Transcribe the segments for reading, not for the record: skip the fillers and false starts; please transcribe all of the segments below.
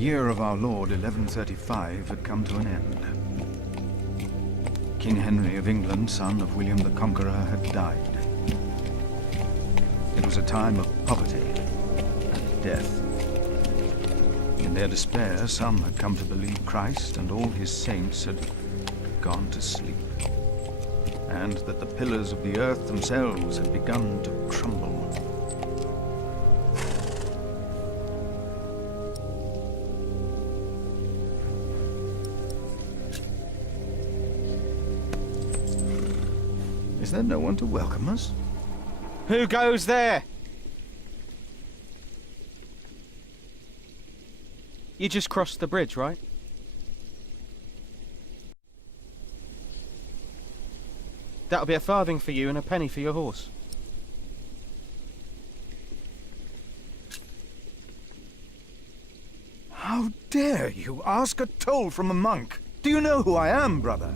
year of our Lord 1135 had come to an end. King Henry of England, son of William the Conqueror, had died. It was a time of poverty and death. In their despair, some had come to believe Christ and all his saints had gone to sleep, and that the pillars of the earth themselves had begun to crumble. Is there no one to welcome us? Who goes there? You just crossed the bridge, right? That'll be a farthing for you and a penny for your horse. How dare you ask a toll from a monk? Do you know who I am, brother?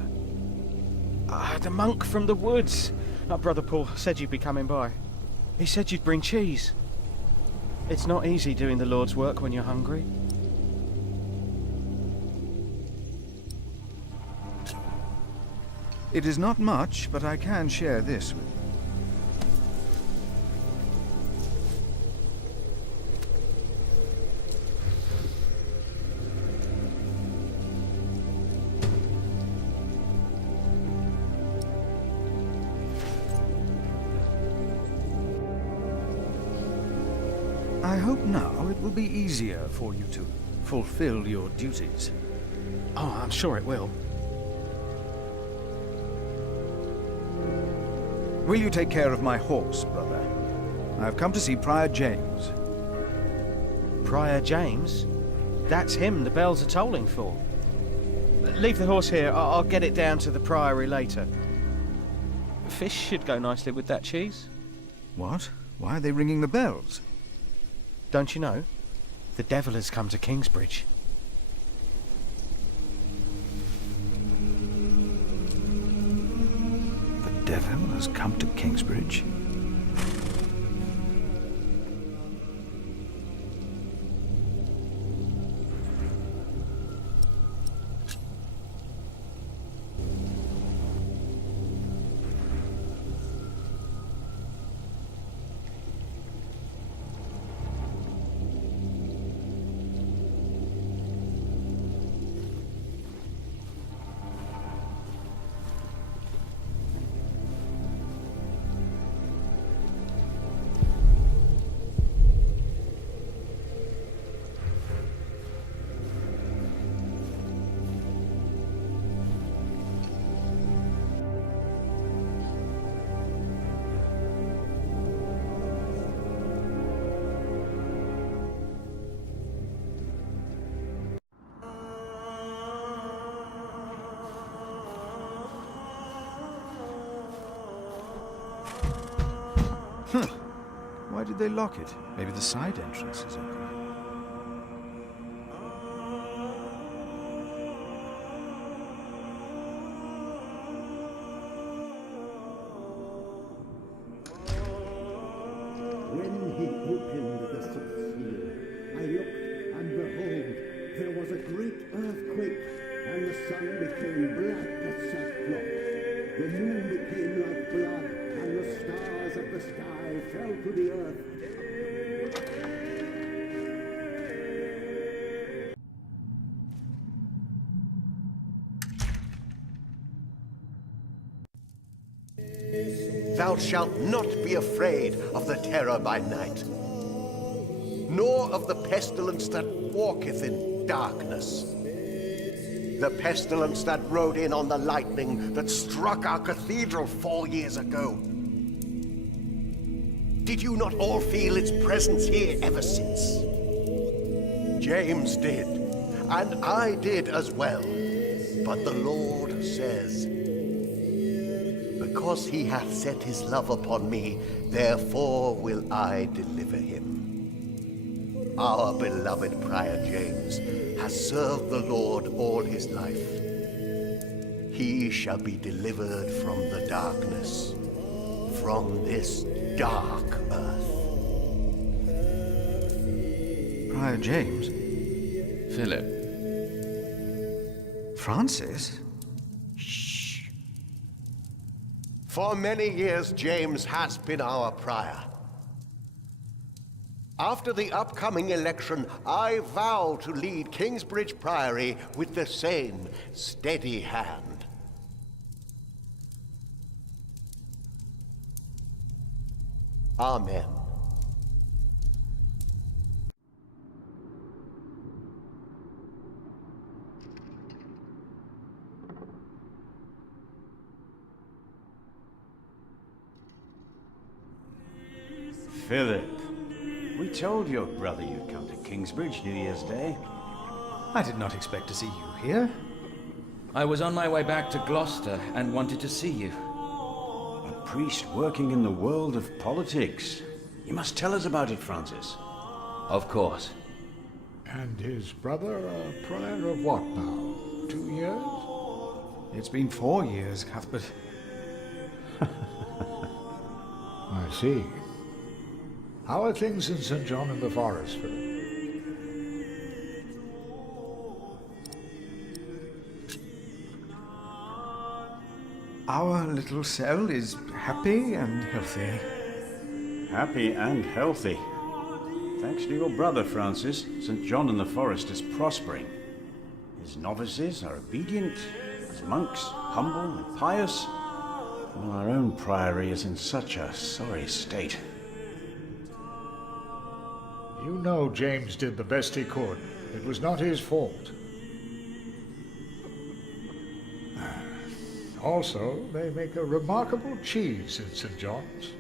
The monk from the woods. Brother Paul said you'd be coming by. He said you'd bring cheese. It's not easy doing the Lord's work when you're hungry. It is not much, but I can share this with you. I hope now it will be easier for you to fulfill your duties. Oh, I'm sure it will. Will you take care of my horse, brother? I have come to see Prior James. Prior James? That's him the bells are tolling for. Leave the horse here. I'll get it down to the priory later. Fish should go nicely with that cheese. What? Why are they ringing the bells? Don't you know? The devil has come to Kingsbridge. The devil has come to Kingsbridge? Why did they lock it? Maybe the side entrance is open. When he opened the sixth seal, I looked, and behold, there was a great earthquake, and the sun became black as sackcloth. The moon became like blood, and the stars of the sky fell to the earth. Thou shalt not be afraid of the terror by night, nor of the pestilence that walketh in darkness, the pestilence that rode in on the lightning that struck our cathedral 4 years ago. Did you not all feel its presence here ever since? James did, and I did as well. But the Lord says, because he hath set his love upon me, therefore will I deliver him. Our beloved Prior James has served the Lord all his life. He shall be delivered from the darkness, from this dark earth. Prior James? Philip. Francis? For many years, James has been our prior. After the upcoming election, I vow to lead Kingsbridge Priory with the same steady hand. Amen. Philip, we told your brother you'd come to Kingsbridge New Year's Day. I did not expect to see you here. I was on my way back to Gloucester and wanted to see you. A priest working in the world of politics. You must tell us about it, Francis. Of course. And his brother a prior of what now? 2 years? It's been 4 years, Cuthbert. I see. How are things in St. John in the Forest, Philip? Our little cell is happy and healthy. Happy and healthy. Thanks to your brother, Francis, St. John in the Forest is prospering. His novices are obedient, his monks humble and pious, while our own priory is in such a sorry state. You know James did the best he could. It was not his fault. Also, they make a remarkable cheese in St. John's.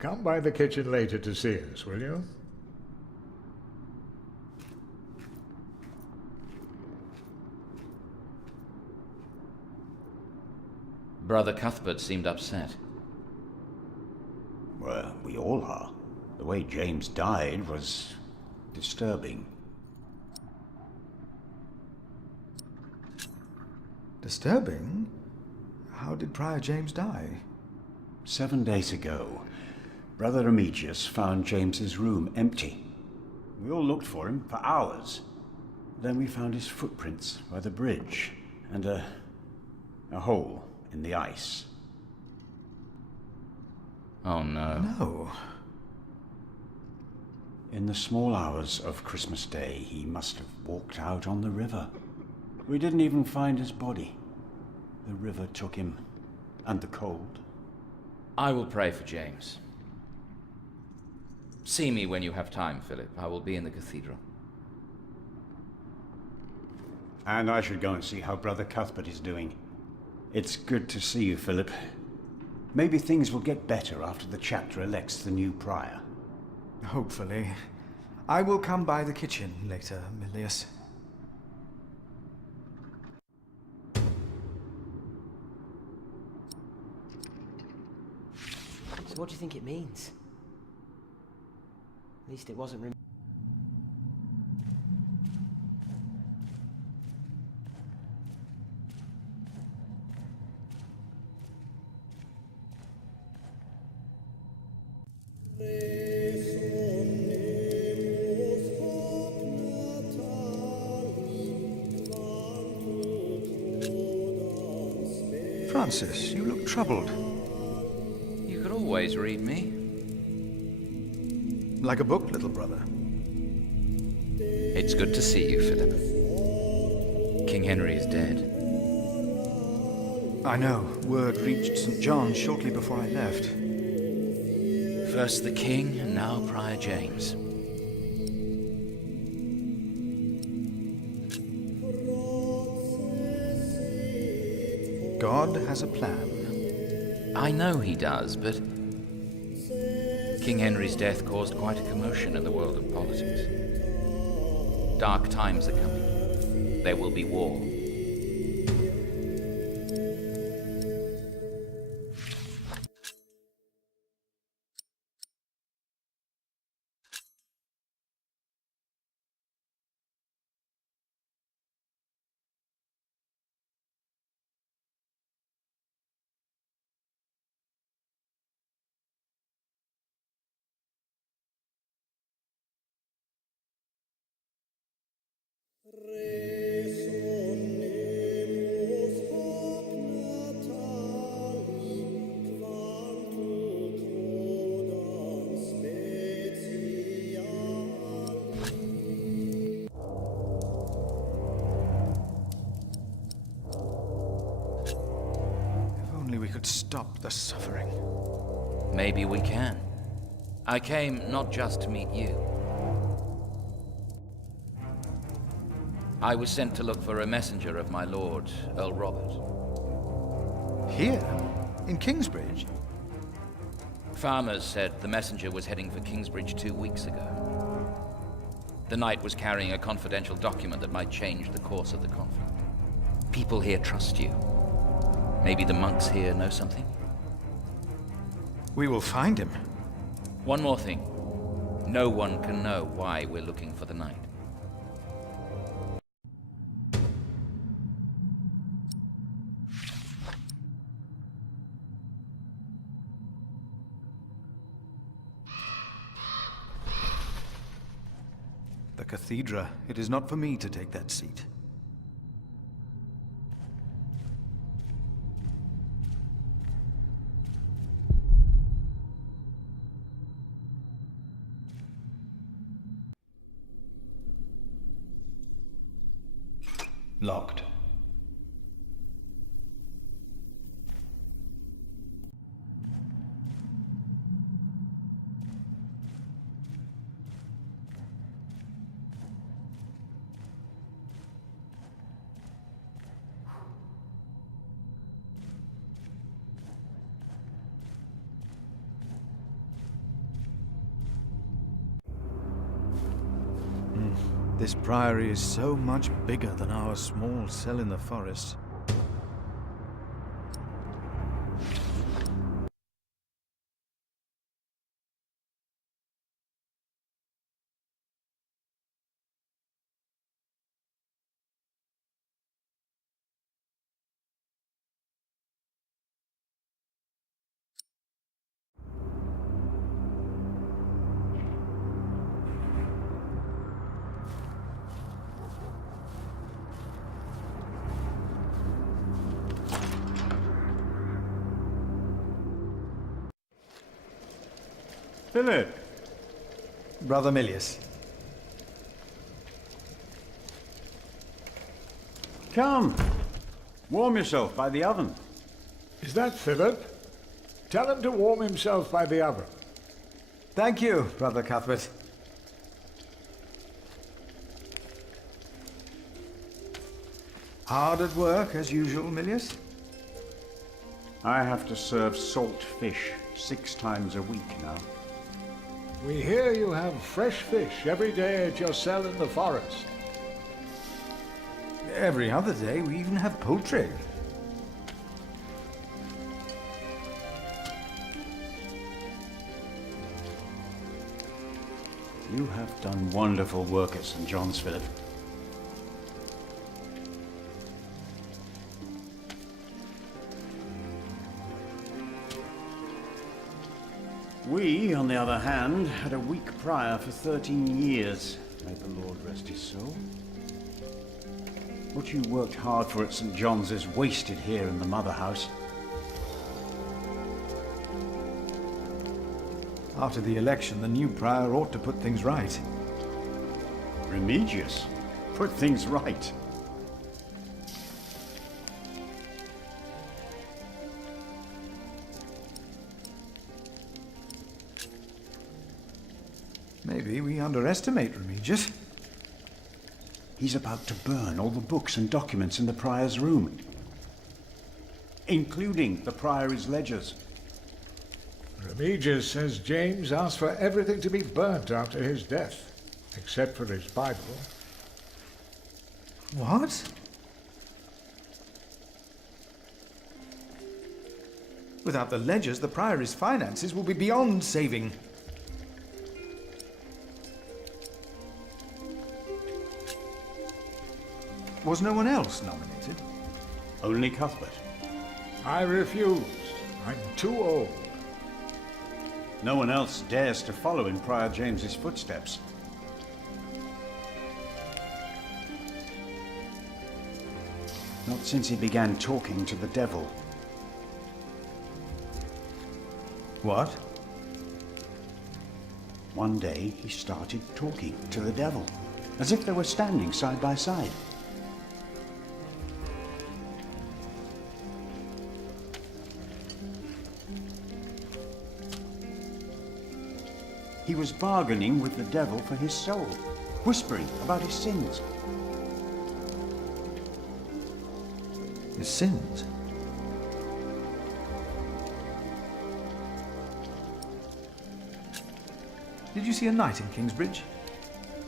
Come by the kitchen later to see us, will you? Brother Cuthbert seemed upset. Well, we all are. The way James died was disturbing. Disturbing? How did Prior James die? 7 days ago, Brother Remigius found James's room empty. We all looked for him for hours. Then we found his footprints by the bridge and a hole in the ice. Oh no. No. In the small hours of Christmas Day, he must have walked out on the river. We didn't even find his body. The river took him, and the cold. I will pray for James. See me when you have time, Philip. I will be in the cathedral. And I should go and see how Brother Cuthbert is doing. It's good to see you, Philip. Maybe things will get better after the chapter elects the new prior. Hopefully. I will come by the kitchen later, Milius. So what do you think it means? At least it wasn't... Francis, you look troubled. You could always read me. Like a book, little brother. It's good to see you, Philip. King Henry is dead. I know. Word reached St. John shortly before I left. First the king, and now Prior James. God has a plan. I know he does, but King Henry's death caused quite a commotion in the world of politics. Dark times are coming. There will be war. If only we could stop the suffering. Maybe we can. I came not just to meet you. I was sent to look for a messenger of my lord, Earl Robert. Here? In Kingsbridge? Farmers said the messenger was heading for Kingsbridge 2 weeks ago. The knight was carrying a confidential document that might change the course of the conflict. People here trust you. Maybe the monks here know something? We will find him. One more thing. No one can know why we're looking for the knight. The cathedra. It is not for me to take that seat. Locked. This priory is so much bigger than our small cell in the forest. Philip! Brother Milius. Come! Warm yourself by the oven. Is that Philip? Tell him to warm himself by the oven. Thank you, Brother Cuthbert. Hard at work, as usual, Milius? I have to serve salt fish 6 times a week now. We hear you have fresh fish every day at your cell in the forest. Every other day, we even have poultry. You have done wonderful work at St. John's, Philip. We, on the other hand, had a weak prior for 13 years. May the Lord rest his soul. What you worked hard for at St. John's is wasted here in the mother house. After the election, the new prior ought to put things right. Remigius, put things right. Maybe we underestimate Remigius. He's about to burn all the books and documents in the prior's room, including the priory's ledgers. Remigius says James asked for everything to be burnt after his death, except for his Bible. What? Without the ledgers, the priory's finances will be beyond saving. Was no one else nominated? Only Cuthbert. I refused. I'm too old. No one else dares to follow in Prior James's footsteps. Not since he began talking to the devil. What? One day he started talking to the devil, as if they were standing side by side. He was bargaining with the devil for his soul, whispering about his sins. His sins? Did you see a knight in Kingsbridge?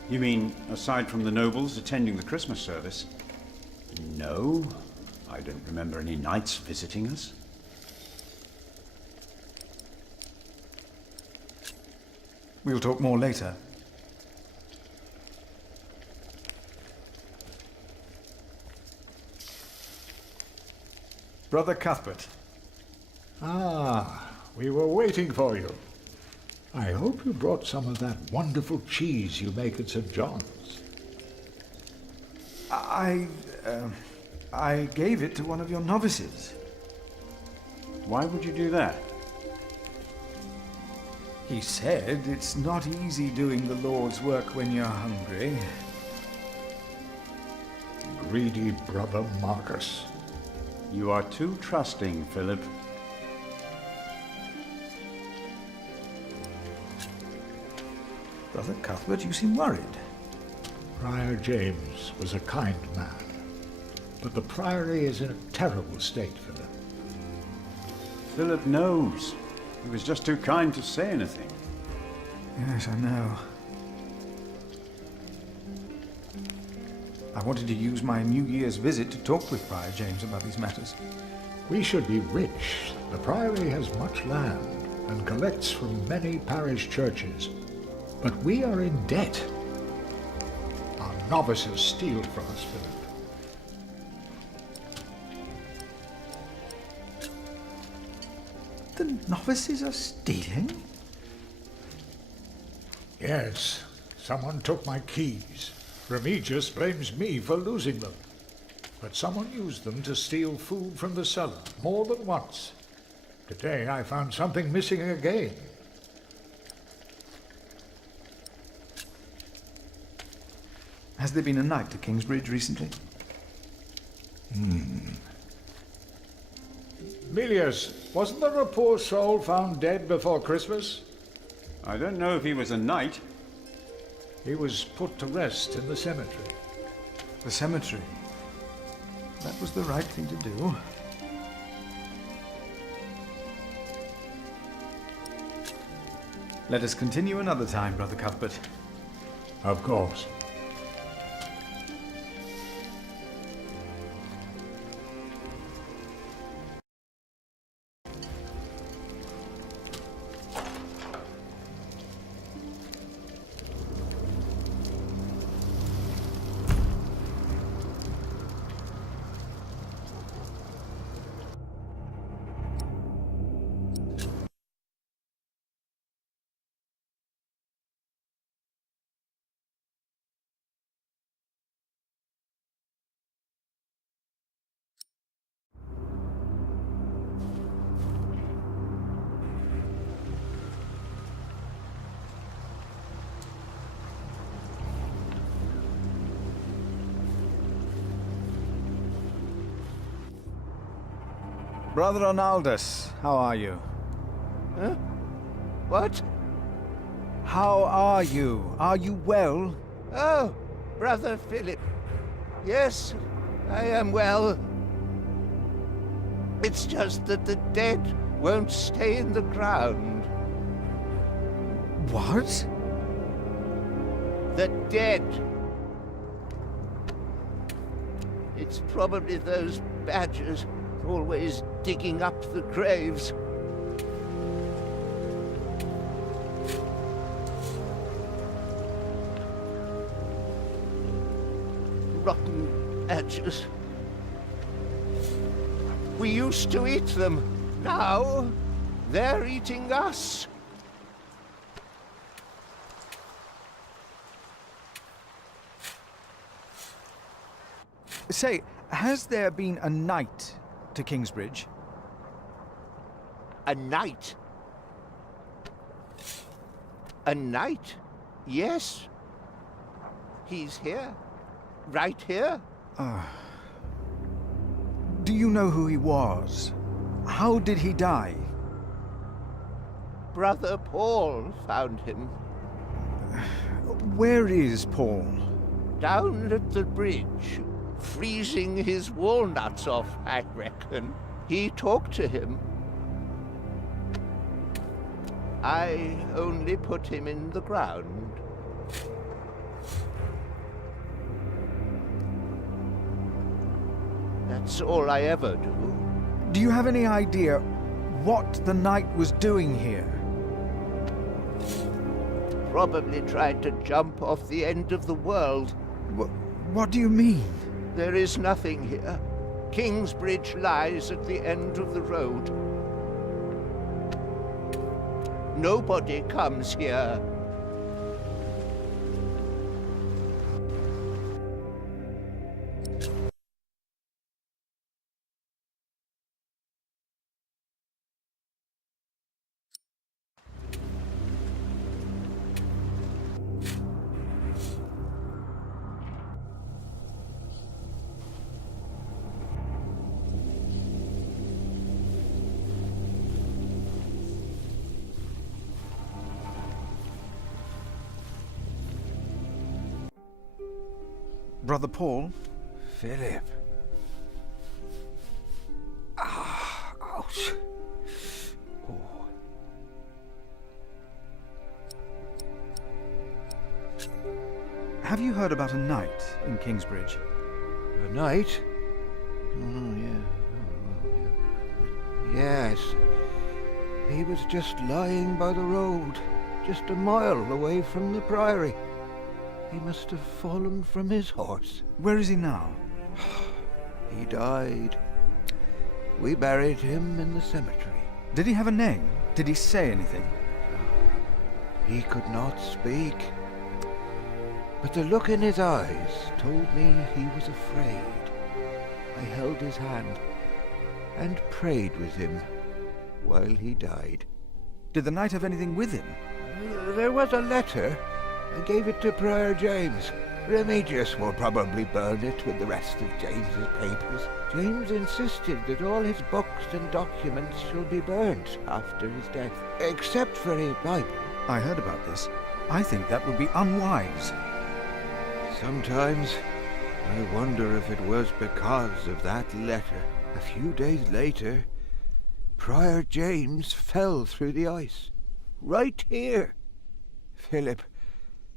You mean, aside from the nobles attending the Christmas service? No, I don't remember any knights visiting us. We'll talk more later. Brother Cuthbert. Ah, we were waiting for you. I hope you brought some of that wonderful cheese you make at St. John's. I gave it to one of your novices. Why would you do that? He said it's not easy doing the Lord's work when you're hungry. Greedy brother Marcus. You are too trusting, Philip. Brother Cuthbert, you seem worried. Prior James was a kind man, but the priory is in a terrible state, Philip. Philip knows. He was just too kind to say anything. Yes, I know. I wanted to use my New Year's visit to talk with Prior James about these matters. We should be rich. The priory has much land and collects from many parish churches. But we are in debt. Our novices steal from us, Philip. The novices are stealing? Yes, someone took my keys. Remigius blames me for losing them. But someone used them to steal food from the cellar, more than once. Today I found something missing again. Has there been a knight to Kingsbridge recently? Milius, wasn't there a poor soul found dead before Christmas? I don't know if he was a knight. He was put to rest in the cemetery. The cemetery. That was the right thing to do. Let us continue another time, Brother Cuthbert. Of course. Brother Arnaldus, how are you? Huh? What? How are you? Are you well? Oh, Brother Philip. Yes, I am well. It's just that the dead won't stay in the ground. What? The dead. It's probably those badgers always digging up the graves. Rotten badgers. We used to eat them. Now, they're eating us. Say, Has there been a knight to Kingsbridge? A knight? A knight? Yes. He's here. Right here. Do you know who he was? How did he die? Brother Paul found him. Where is Paul? Down at the bridge. Freezing his walnuts off, I reckon. He talked to him. I only put him in the ground. That's all I ever do. Do you have any idea what the knight was doing here? Probably tried to jump off the end of the world. What do you mean? There is nothing here. Kingsbridge lies at the end of the road. Nobody comes here. Brother Paul? Philip. Ouch. Oh. Have you heard about a knight in Kingsbridge? A knight? Oh, yeah. Yes. He was just lying by the road, just a mile away from the priory. He must have fallen from his horse. Where is he now? He died. We buried him in the cemetery. Did he have a name? Did he say anything? He could not speak. But the look in his eyes told me he was afraid. I held his hand and prayed with him while he died. Did the knight have anything with him? There was a letter. I gave it to Prior James. Remigius will probably burn it with the rest of James's papers. James insisted that all his books and documents shall be burnt after his death, except for his Bible. I heard about this. I think that would be unwise. Sometimes I wonder if it was because of that letter. A few days later, Prior James fell through the ice. Right here. Philip,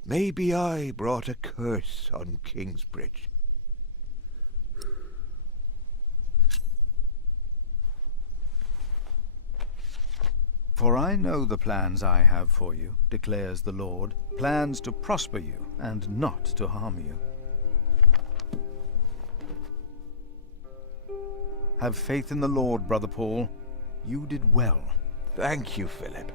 maybe I brought a curse on Kingsbridge. For I know the plans I have for you, declares the Lord, plans to prosper you and not to harm you. Have faith in the Lord, Brother Paul. You did well. Thank you, Philip.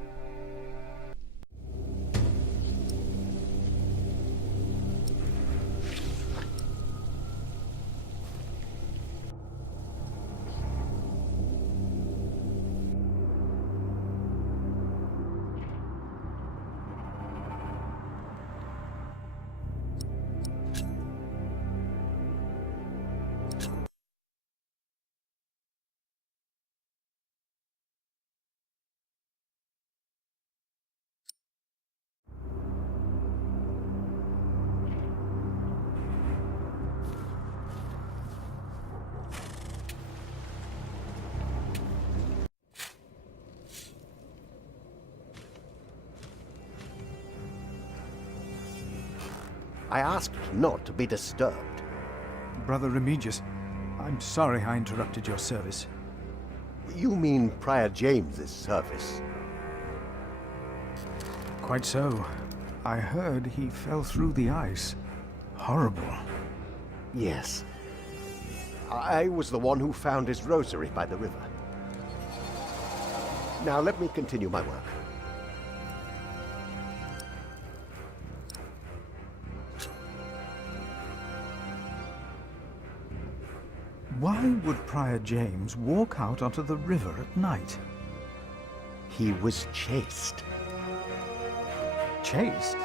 I asked not to be disturbed. Brother Remigius, I'm sorry I interrupted your service. You mean Prior James's service? Quite so. I heard he fell through the ice. Horrible. Yes. I was the one who found his rosary by the river. Now let me continue my work. Why would Prior James walk out onto the river at night? He was chased. Chased?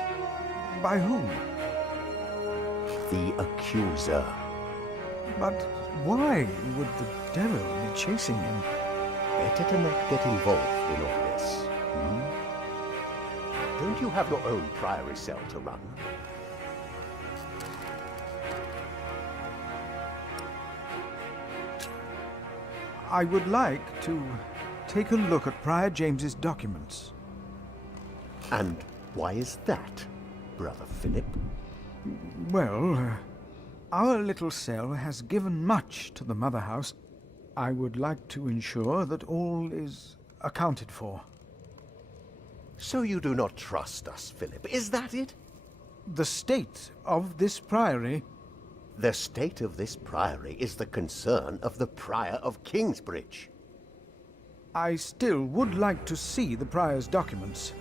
By whom? The accuser. But why would the devil be chasing him? Better to not get involved in all this. Don't you have your own priory cell to run? I would like to take a look at Prior James's documents. And why is that, Brother Philip? Well, our little cell has given much to the Mother House. I would like to ensure that all is accounted for. So you do not trust us, Philip, is that it? The state of this priory... The state of this priory is the concern of the Prior of Kingsbridge. I still would like to see the prior's documents.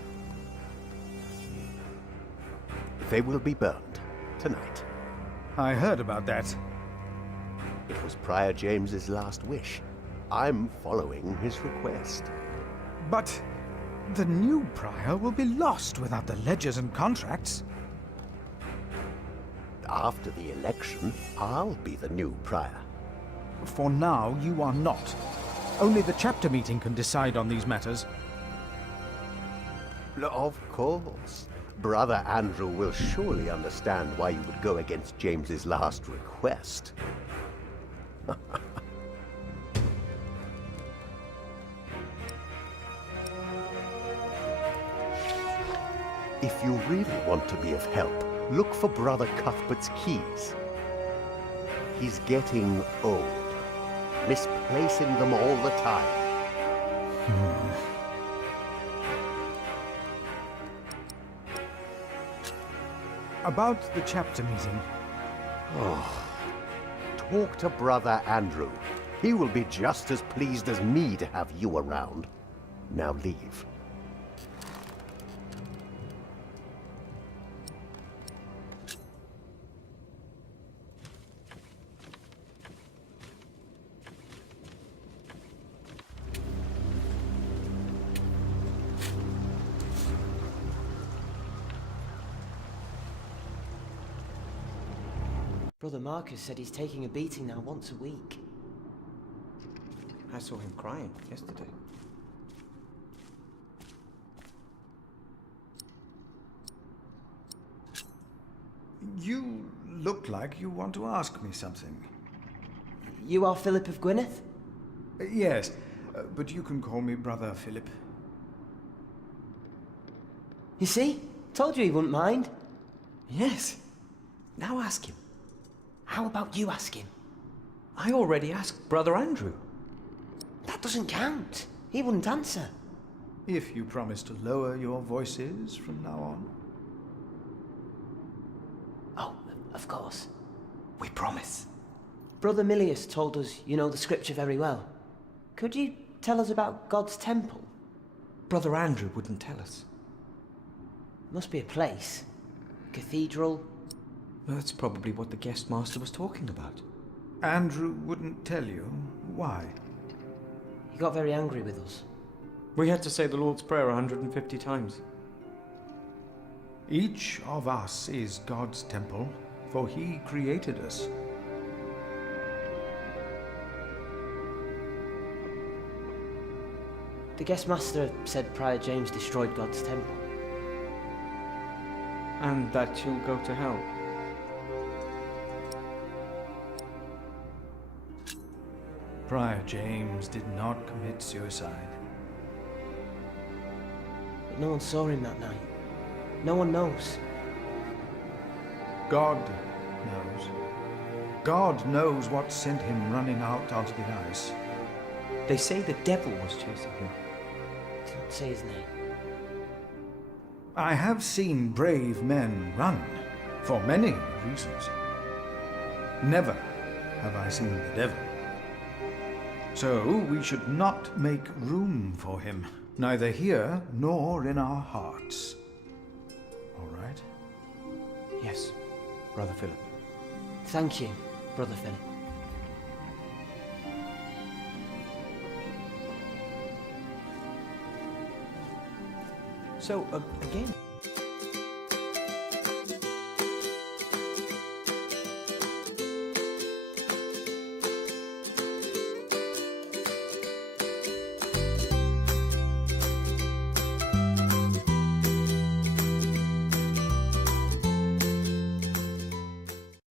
They will be burned tonight. I heard about that. It was Prior James's last wish. I'm following his request. But the new prior will be lost without the ledgers and contracts. After the election, I'll be the new prior. For now, you are not. Only the chapter meeting can decide on these matters. Of course. Brother Andrew will surely understand why you would go against James's last request. If you really want to be of help, look for Brother Cuthbert's keys. He's getting old, misplacing them all the time. About the chapter meeting. Talk to Brother Andrew. He will be just as pleased as me to have you around. Now leave. Brother Marcus said he's taking a beating now once a week. I saw him crying yesterday. You look like you want to ask me something. You are Philip of Gwynedd? Yes, but you can call me Brother Philip. You see? Told you he wouldn't mind. Yes. Now ask him. How about you ask him? I already asked Brother Andrew. That doesn't count. He wouldn't answer. If you promise to lower your voices from now on. Oh, of course. We promise. Brother Milius told us you know the scripture very well. Could you tell us about God's temple? Brother Andrew wouldn't tell us. Must be a place. Cathedral. That's probably what the guest master was talking about. Andrew wouldn't tell you. Why? He got very angry with us. We had to say the Lord's Prayer 150 times. Each of us is God's temple, for He created us. The guest master said Prior James destroyed God's temple. And that you'll go to hell. Prior James did not commit suicide. But no one saw him that night. No one knows. God knows. God knows what sent him running out onto the ice. They say the devil was chasing him. Don't say his name. I have seen brave men run, for many reasons. Never have I seen the devil. So we should not make room for him, neither here nor in our hearts. All right? Yes, Brother Philip. Thank you, Brother Philip. So, again...